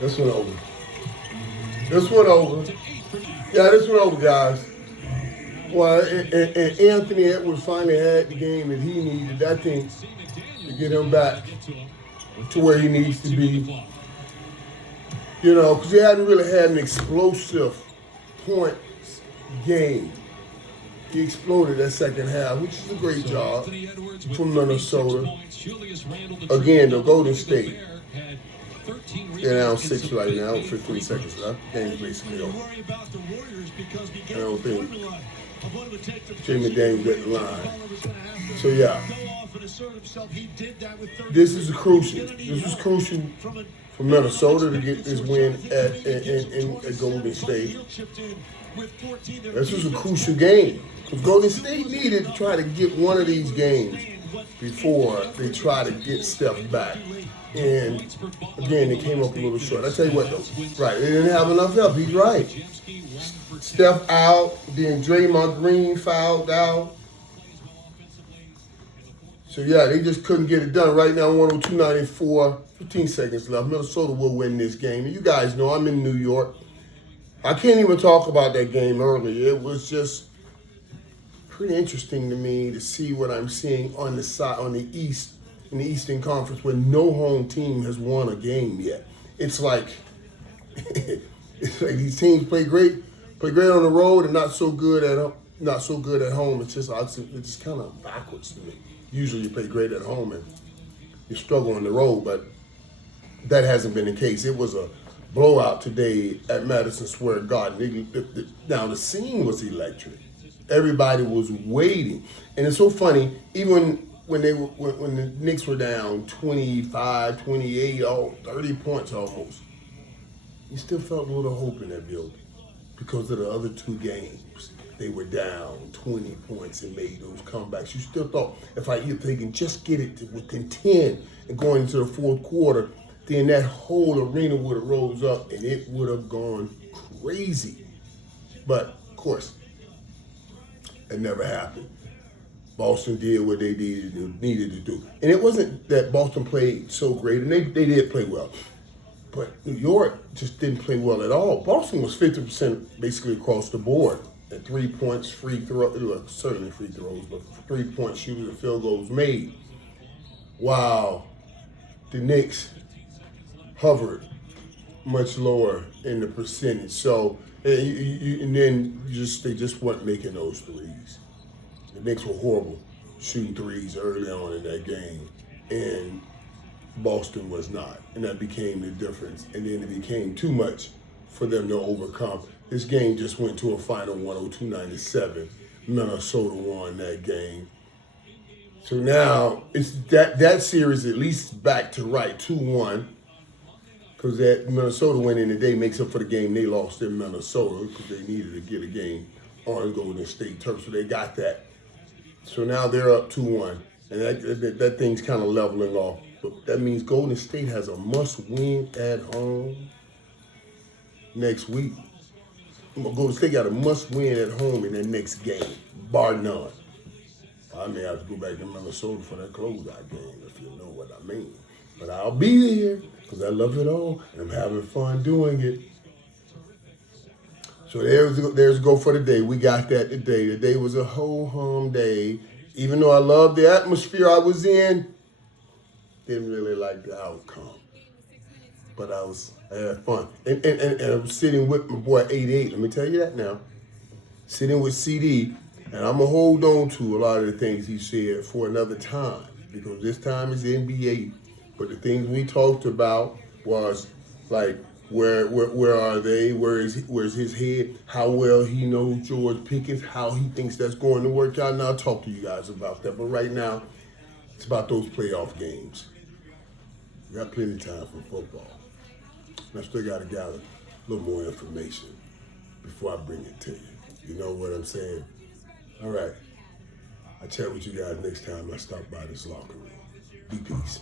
This one over. This one over. Yeah, this one over, guys. Well, and Anthony Edwards finally had the game that he needed, I think, to get him back to where he needs to be. You know, because he hadn't really had an explosive points game. He exploded that second half, which is a great job from Minnesota. Again, the Golden State. They're down 6 right now, 15 seconds left. Game's basically over. I don't think Jamie Daniels got the line. So yeah, this is crucial. This is crucial for Minnesota to get this win at Golden State. This was a crucial game because Golden State needed to try to get one of these games before they try to get Steph back. And again, they came up a little short. I tell you what, though, right? They didn't have enough help. He's right. Steph out, then Draymond Green fouled out. So yeah, they just couldn't get it done. Right now, 102-94, 15 seconds left. Minnesota will win this game. And you guys know I'm in New York. I can't even talk about that game early. It was just pretty interesting to me to see what I'm seeing on the side, on the East, in the Eastern Conference, where no home team has won a game yet. It's like these teams play great on the road and not so good at home. It's just kind of backwards to me. Usually you play great at home and you struggle on the road, but that hasn't been the case. It was a blowout today at Madison Square Garden. Now the scene was electric. Everybody was waiting, and it's so funny. Even when the Knicks were down 25, 28, 30 points almost, you still felt a little hope in that building because of the other two games. They were down 20 points and made those comebacks. You still thought if they can just get it within 10 and going into the fourth quarter, then that whole arena would have rose up and it would have gone crazy. But of course, it never happened. Boston did what they needed to do. And it wasn't that Boston played so great, and they did play well. But New York just didn't play well at all. Boston was 50% basically across the board. At 3 points, free throws, well, certainly free throws, but 3-point shooters and field goals made. While the Knicks hovered much lower in the percentage. So, and then they just weren't making those threes. The Knicks were horrible shooting threes early on in that game, and Boston was not, and that became the difference. And then it became too much for them to overcome. This game just went to a final 102-97. Minnesota won that game. So now it's that series at least back to right 2-1, because that Minnesota win in the day makes up for the game they lost in Minnesota because they needed to get a game on Golden State turf. So they got that. So now they're up 2-1, and that thing's kind of leveling off. But that means Golden State has a must-win at home next week. Golden State got a must-win at home in their next game, bar none. I may have to go back to Minnesota for that closeout game, if you know what I mean. But I'll be there because I love it all, and I'm having fun doing it. So there's go for the day. We got that today. The day was a ho-hum day. Even though I loved the atmosphere I was in, didn't really like the outcome. But I had fun. And I was sitting with my boy 88. Let me tell you that now. Sitting with CD, and I'm going to hold on to a lot of the things he said for another time, because this time is NBA. But the things we talked about was like, where are they? Where's his head? How well he knows George Pickens? How he thinks that's going to work out? And I'll talk to you guys about that. But right now, it's about those playoff games. We got plenty of time for football. And I still got to gather a little more information before I bring it to you. You know what I'm saying? All right. I'll chat with you guys next time I stop by this locker room. Be peace.